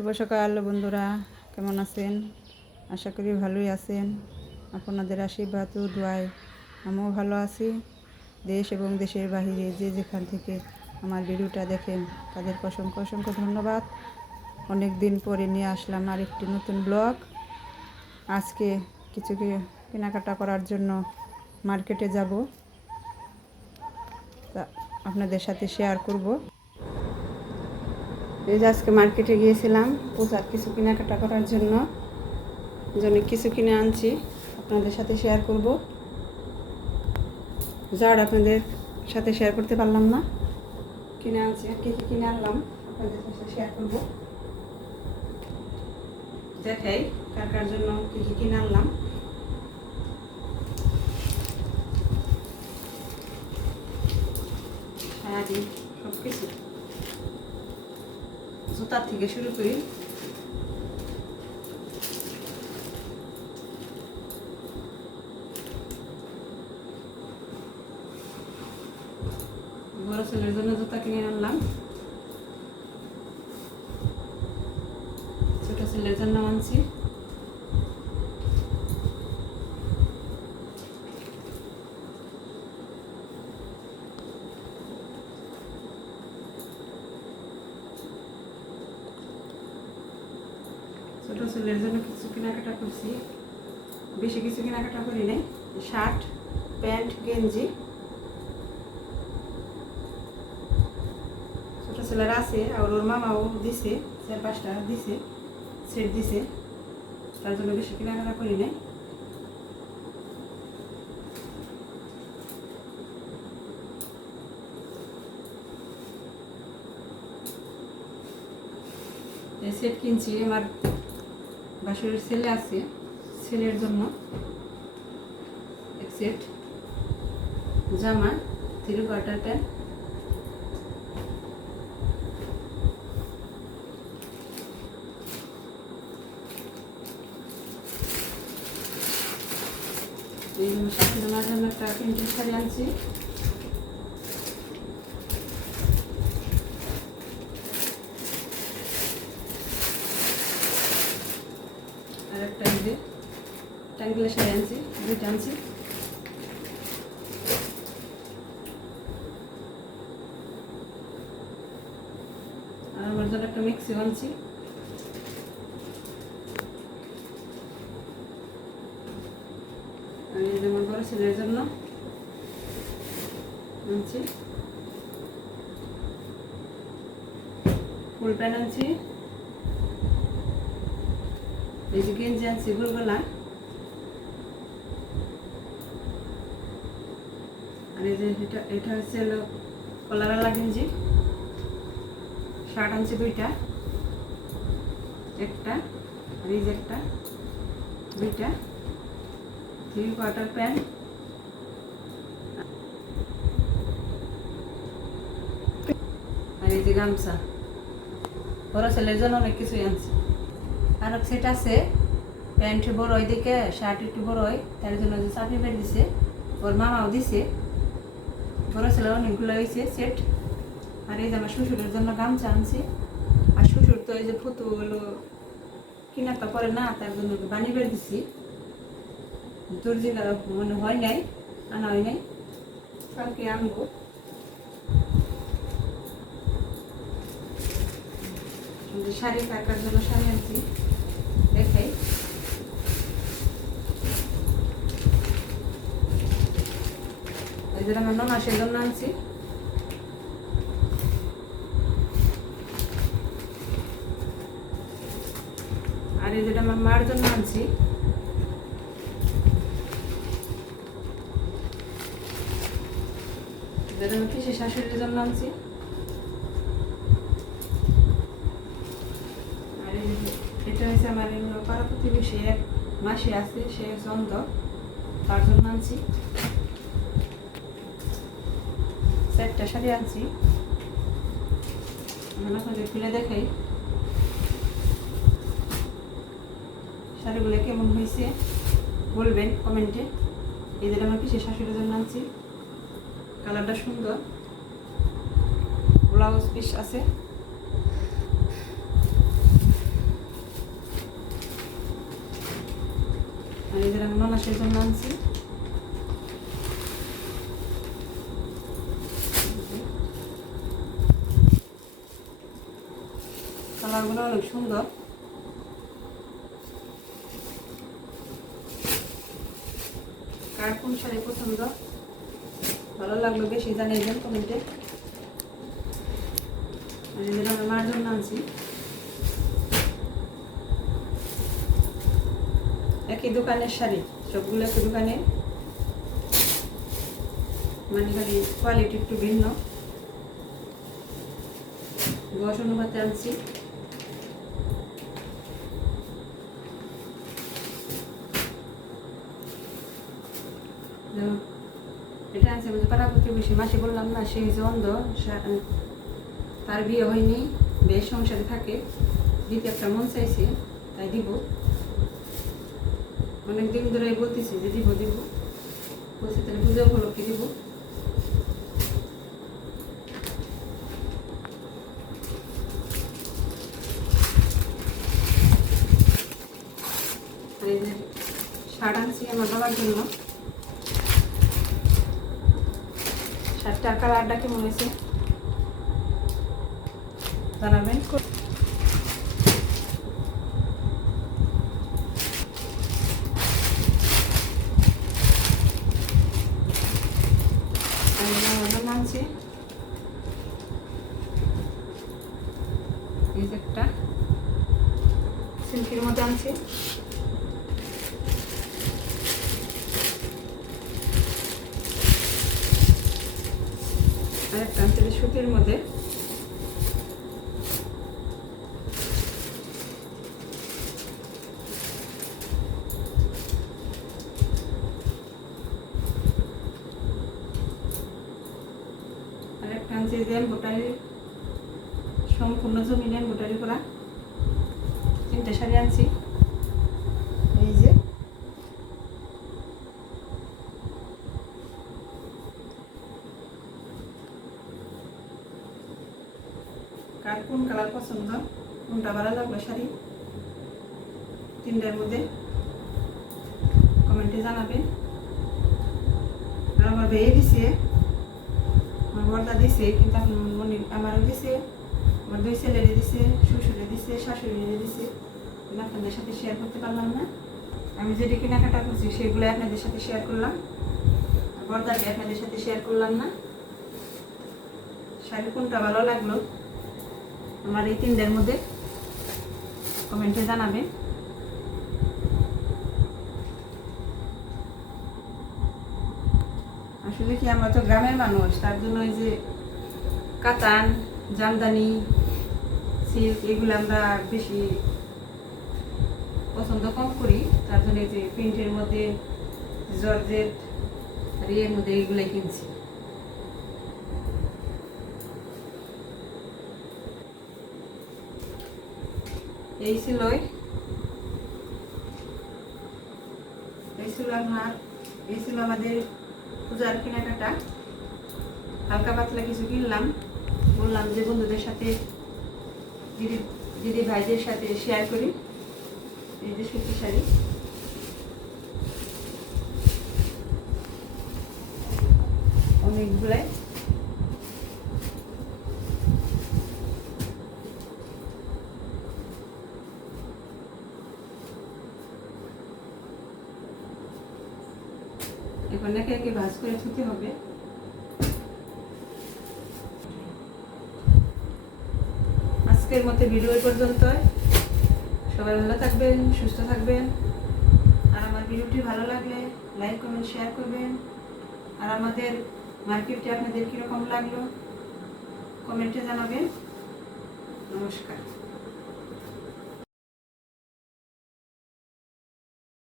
শুভ সকাল বন্ধুরা, কেমন আছেন? আশা করি ভালোই আছেন। আপনাদের আশীর্বাদ ও দোয়ায় আমিও ভালো আছি। দেশ এবং দেশের বাহিরে যে যেখান থেকে আমার ভিডিওটা দেখেন, তাদেরকে অসংখ্য অসংখ্য ধন্যবাদ। অনেক দিন পরে নিয়ে আসলাম আর একটি নতুন ব্লগ। আজকে কিছু কেনাকাটা করার জন্য মার্কেটে যাব। তা আপনাদের সাথে শেয়ার করব। এই যে আজকে মার্কেটে গিয়েছিলাম পূজার কিছু কেনাকাটা করার জন্য জন্য কিছু কিনে আনছি। আপনাদের সাথে শেয়ার করব। যার আপনাদের সাথে শেয়ার করতে পারলাম না। কিনে আনছি, আর কী কিনে আনলাম আপনাদের সাথে শেয়ার করব। দেখাই কার কার জন্য কী কী কিনে আনলাম। শাড়ি সব কিছু জুতার থেকে শুরু করি। বড় ছেলের জন্য জুতা কিনে আনলাম। ছোট ছেলের জন্য আনছি। ছোট ছেলের জন্য কিছু কেনাকাটা করছি। বেশি কিছু কেনাকাটা করি নাই। শার্ট, প্যান্ট, গেঞ্জি। ছোট ছেলের আছে, আর ওর মামাও দিছে, চার পাঁচটা দিছে, সেট দিছে। তার জন্য বেশি কেনাকাটা করি নাই। সেট কিনছি আমার বাসুরের ছেলে আছে, ছেলের জন্য এক সেট জামা থ্রি কোয়ার্টার প্যান্ট এই জন্য শাশুড়িমার জন্য একটা প্রিন্টের শাড়ি আনছি আর একটা এই যে ট্যাঙ্গেলের শাড়ি আনছি, দুইটা আনছি। আর আমার জন্য একটা মিক্সি আনছি। আর এই যে আমার বড় ছেলের জন্য আনছি। ফুল প্যান্ট আনছি। এই যে গেঞ্জি আনছি আর এই যে এটা এটা হচ্ছে হলো কলারওয়ালা গেঞ্জি। শার্ট আনছি দুইটা, একটা এই একটা, দুইটা। Three quarter pant. আর এই যে গামছা। বড় ছেলের জন্য অনেক কিছুই আনছি। আর সেট আছে, প্যান্ট বড় হয় দিকে শার্ট একটু বড় হয়, তার জন্য যে চাপি বের দিছে, ওর মামাও দিছে। বড় ছেলের অনেকগুলো হয়েছে সেট আর এই যে আমার শ্বশুরের জন্য গামছা আনছি। আর শ্বশুর তো এই যে ফুতু হলো কিনাটা করে না, তার জন্য বানিয়ে বের দিছি। দর্জি মনে হয় নাই, আনা হয় নাই, কালকে আনব। শাড়ি কাটার জন্য শাড়ি আনছি, দেখাই। যে আমার ননাসের জন্য আনছি। আর এই যেটা আমার মার জন্য আমি পিসি শাশুড়ির জন্য আনছি। আর এটা হচ্ছে আমার পাড়া প্রতিবেশী, এক আছে, সে চন্দ্র তার চারটা শাড়ি আনছি। আপনাকে খুলে দেখাই। শাড়িগুলো কেমন হয়েছে বলবেন কমেন্টে। এদের আমার পিসের শাশুড়ির জন্য আনছি। কালারটা সুন্দর। ব্লাউজ পিস আছে। আর এদের আমি ননাসের জন্য আনছি। কালারগুলো অনেক সুন্দর কার কোন শাড়ি পছন্দ ভালো লাগল বেশি জানিয়ে কমেন্টে আমি মার জন্য আনছি একই দোকানের শাড়ি সবগুলো একই দোকানে মানে খালি কোয়ালিটি একটু ভিন্ন দশ অনুপাতে আনছি এটা আছে বলতে পাড়া প্রতিবেশী মাসে বললাম না সে হচ্ছে অন্ধ তার বিয়ে হয়নি বেশ সংসারে থাকে দিতে একটা মন চাইছে তাই দিব অনেক দিন ধরে বলতেছি যে দিব দিব বলছি তাহলে পুজো উপলক্ষে দিব শার্ট আনছি আমার বাবার জন্য শার্টটার কালারটা কেমন হয়েছে জানাবেন আমি আমার জন্য আনছি এই যে একটা সিল্কের মধ্যে আনছি আর যে সুতির মধ্যে। আনছি যে এম্বোটারি সম্পূর্ণ জমিনে এম্বোটারি করা। তিনটে শাড়ি আনছি এই যে কার কোন কালার পছন্দ? কোনটা ভালো লাগল শাড়ি? তিনটার মধ্যে কমেন্টে জানাবেন আর আমার বেয়ে দিছে, আমার বর্দা দিছে, কিন্তু এখন মনে, আমারও দিছে, আমার দুই ছেলেরে দিছে শ্বশুরে দিছে শাশুড়িরে দিছে। আপনাদের সাথে শেয়ার করতে পারলাম না। আমি যেটি কেনাকাটা করছি সেগুলো আপনাদের সাথে শেয়ার করলাম। আর বর্দাকে আপনাদের সাথে শেয়ার করলাম না। শাড়ি কোনটা ভালো লাগল? আমার এই তিনদের মধ্যে কমেন্টে জানাবেন। আসলে কি, আমরা তো গ্রামের মানুষ, তার জন্য ওই যে কাতান, জামদানি, সিল্ক, এগুলো আমরা বেশি পছন্দ কম করি। তার জন্য এই যে প্রিন্টের মধ্যে জর্জেট আর এর মধ্যে এগুলোই কিনছি। এই এই ছিল এই ছিল আমাদের পূজার কেনাকাটা। হালকা পাতলা কিছু কিনলাম। বললাম যে বন্ধুদের সাথে, দিদি দিদি ভাইদের সাথে শেয়ার করি। এই যে সুতি শাড়ি। অনেকগুলাই। একে একে ভাজ করে ছুতে হবে। আজকের মতো ভিডিও পর্যন্ত সবাই ভালো থাকবেন, সুস্থ থাকবেন। আর আমার ভিডিওটি ভালো লাগলে লাইক, কমেন্ট, শেয়ার করবেন। আর আমাদের মার্কেটটি আপনাদের কীরকম লাগল, কমেন্টে জানাবেন। নমস্কার।